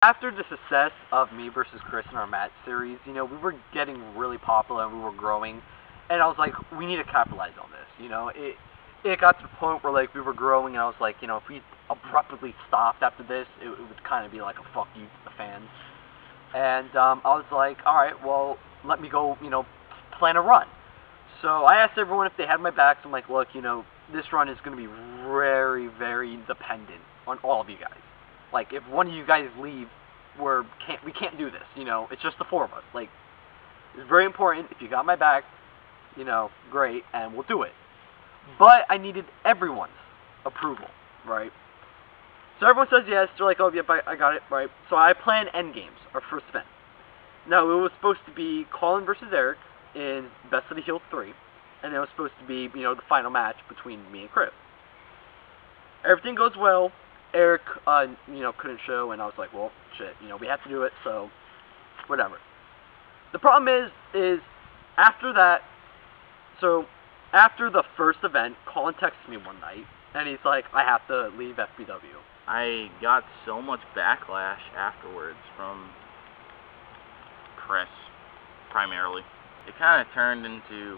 After the success of me versus Chris in our match series, we were getting really popular and we were growing, and I was like, we need to capitalize on this. It got to the point where like we were growing, and I was like, if we abruptly stopped after this, it would kind of be like a fuck you to the fans. And I was like, all right, well, let me go, plan a run. So I asked everyone if they had my backs. I'm like, look, this run is going to be very, very dependent on all of you guys. Like, if one of you guys leave, we can't do this. It's just the four of us. Like, it's very important. If you got my back, great, and we'll do it. But I needed everyone's approval, right? So everyone says yes. They're like, oh, yep, I got it, right? So I plan endgames, our first event. Now, it was supposed to be Colin versus Eric in Best of the Heel 3, and it was supposed to be, the final match between me and Chris. Everything goes well. Eric, couldn't show, and I was like, well, shit, we have to do it, so whatever. The problem is after that, so after the first event, Colin texted me one night, and he's like, I have to leave FBW. I got so much backlash afterwards from press, primarily. It kind of turned into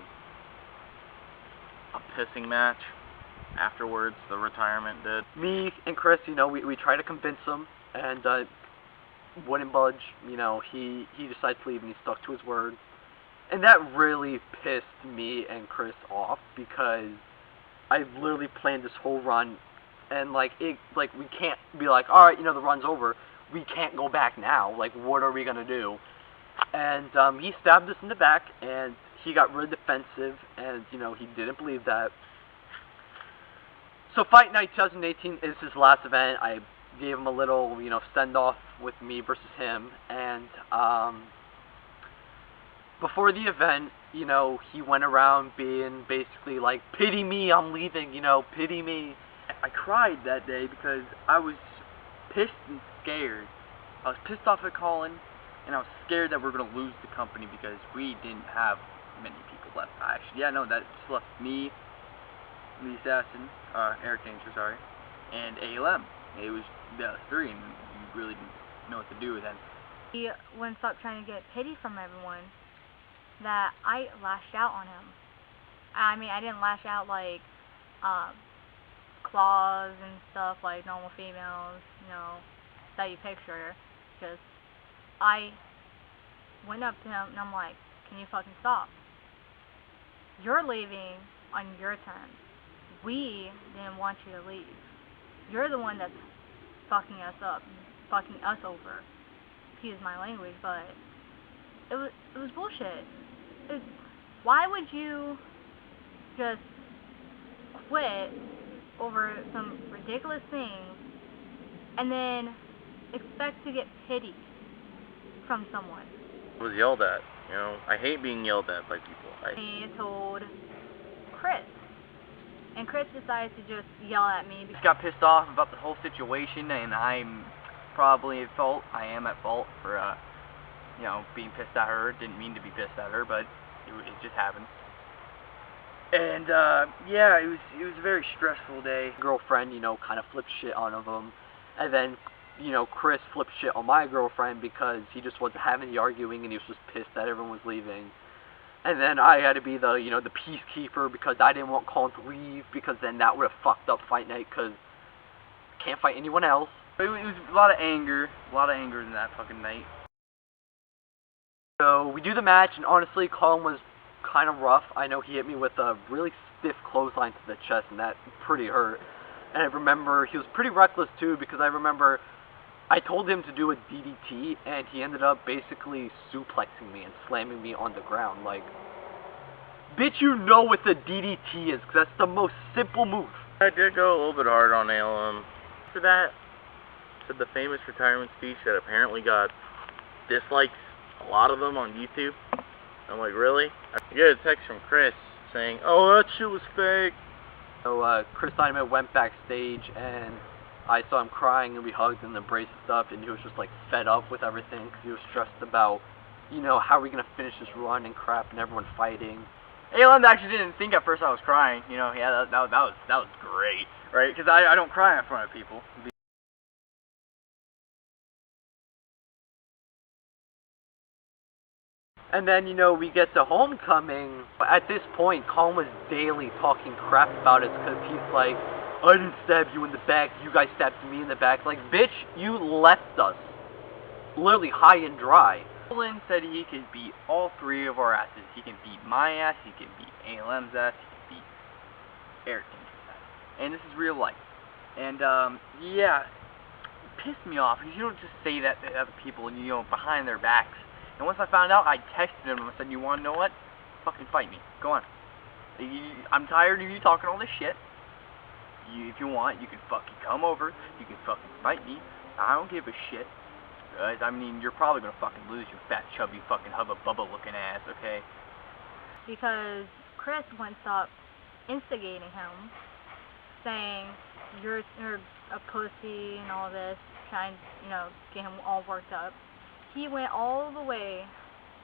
a pissing match afterwards, the retirement did. Me and Chris, we tried to convince him, and wouldn't budge. He decided to leave, and he stuck to his word. And that really pissed me and Chris off, because I literally planned this whole run, and we can't be like, all right, the run's over. We can't go back now. Like, what are we gonna do? And he stabbed us in the back, and he got really defensive, and he didn't believe that. So Fight Night 2018 is his last event. I gave him a little, send off with me versus him, and before the event, he went around being basically like, pity me, I'm leaving, pity me. I cried that day because I was pissed and scared. I was pissed off at Colin, and I was scared that we were going to lose the company because we didn't have many people left. Actually, yeah, no, that just left me, Lee Assassin, Eric Danger, sorry, and ALM. It was the three, and you really didn't know what to do then. He wouldn't stop trying to get pity from everyone, that I lashed out on him. I mean, I didn't lash out like claws and stuff like normal females, that you picture. Just, I went up to him and I'm like, can you fucking stop? You're leaving on your terms. We didn't want you to leave. You're the one that's fucking us up, fucking us over. Excuse my language, but it was bullshit. Why would you just quit over some ridiculous things and then expect to get pity from someone? I was yelled at. I hate being yelled at by people. I told Chris, and Chris decided to just yell at me. Just got pissed off about the whole situation, and I'm probably at fault. I am at fault for, being pissed at her. Didn't mean to be pissed at her, but it just happened. And yeah, it was a very stressful day. Girlfriend, kind of flipped shit on of him, and then Chris flipped shit on my girlfriend because he just wasn't having the arguing, and he was just pissed that everyone was leaving. And then I had to be the the peacekeeper because I didn't want Colin to leave, because then that would have fucked up Fight Night, because I can't fight anyone else. It was a lot of anger in that fucking night. So we do the match, and honestly, Colin was kind of rough. I know he hit me with a really stiff clothesline to the chest, and that pretty hurt. And I remember he was pretty reckless too, because I remember I told him to do a DDT, and he ended up basically suplexing me and slamming me on the ground. Like, bitch, you know what the DDT is, because that's the most simple move. I did go a little bit hard on ALM. After that, said the famous retirement speech that apparently got dislikes, a lot of them on YouTube. I'm like, really? I get a text from Chris saying, oh, that shit was fake. So Chris Dynamite went backstage, and I saw him crying, and we hugged and embraced and stuff, and he was just like fed up with everything because he was stressed about, how are we gonna finish this run and crap, and everyone fighting. ALM actually didn't think at first I was crying. Yeah, that was great, right? Because I don't cry in front of people. And then, we get to homecoming. At this point, Colin was daily talking crap about us because he's like, I didn't stab you in the back, you guys stabbed me in the back. Like, bitch, you left us. Literally high and dry. Colin said he could beat all three of our asses. He can beat my ass, he can beat ALM's ass, he can beat Eric Danger's ass. And this is real life. And, yeah, it pissed me off because you don't just say that to other people, behind their backs. And once I found out, I texted him and I said, you want to know what? Fucking fight me. Go on. I'm tired of you talking all this shit. If you want, you can fucking come over. You can fucking fight me. I don't give a shit. I mean, you're probably going to fucking lose, your fat, chubby, fucking Hubba Bubba looking ass, okay? Because Chris wouldn't stop instigating him, saying, you're a pussy and all this, trying to, get him all worked up. He went all the way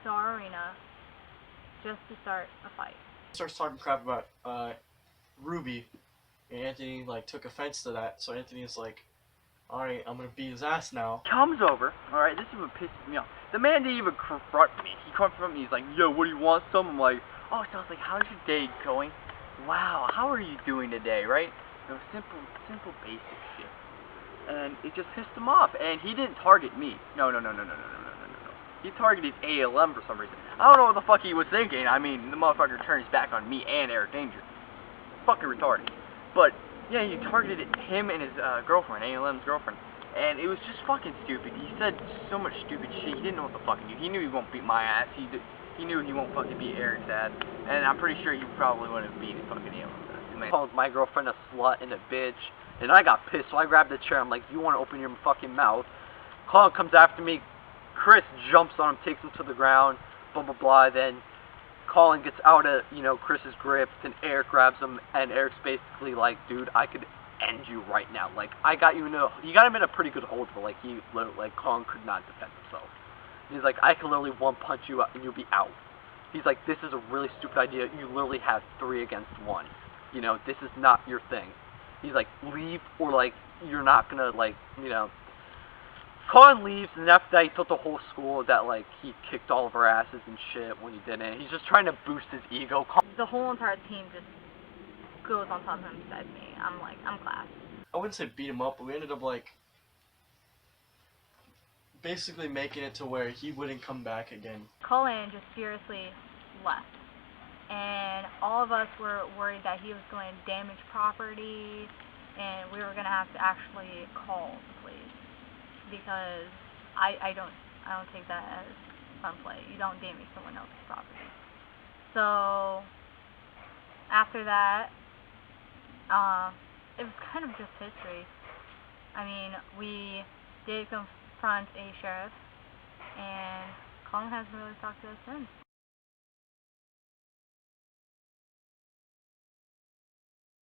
to our arena just to start a fight. Starts talking crap about Ruby, and Anthony took offense to that. So Anthony's like, "All right, I'm gonna beat his ass now." Comes over, alright, this is what pisses me off. The man didn't even confront me. He confronted me, he's like, yo, what do you want, some? I'm like, oh, so I was like, how's your day going? Wow, how are you doing today, right? Simple basic shit. And it just pissed him off, and he didn't target me. No. He targeted ALM for some reason. I don't know what the fuck he was thinking. I mean, the motherfucker turned his back on me and Eric Danger. Fucking retarded. But, yeah, he targeted him and his girlfriend, ALM's girlfriend. And it was just fucking stupid. He said so much stupid shit. He didn't know what the fuck he knew. He knew he won't beat my ass. He knew he won't fucking beat Eric's ass. And I'm pretty sure he probably wouldn't beat fucking ALM's ass. He called my girlfriend a slut and a bitch. And I got pissed, so I grabbed the chair. I'm like, you want to open your fucking mouth? Colin comes after me. Chris jumps on him, takes him to the ground, blah, blah, blah. Then Colin gets out of, Chris's grip. Then Eric grabs him, and Eric's basically like, dude, I could end you right now. Like, I got you you got him in a pretty good hold, but, Colin could not defend himself. He's like, I could literally one punch you up, and you'll be out. He's like, this is a really stupid idea. You literally have 3 against 1. This is not your thing. He's like, leave, or, you're not gonna, Colin leaves, and after that, he told the whole school that, he kicked all of our asses and shit when he didn't. He's just trying to boost his ego. The whole entire team just goes on top of him besides me. I'm class. I wouldn't say beat him up, but we ended up basically making it to where he wouldn't come back again. Colin just seriously left. And all of us were worried that he was going to damage property, and we were going to have to actually call the police, because I don't take that as fun play. You don't damage someone else's property. So after that, it was kind of just history. I mean, we did confront a sheriff, and Colin hasn't really talked to us since.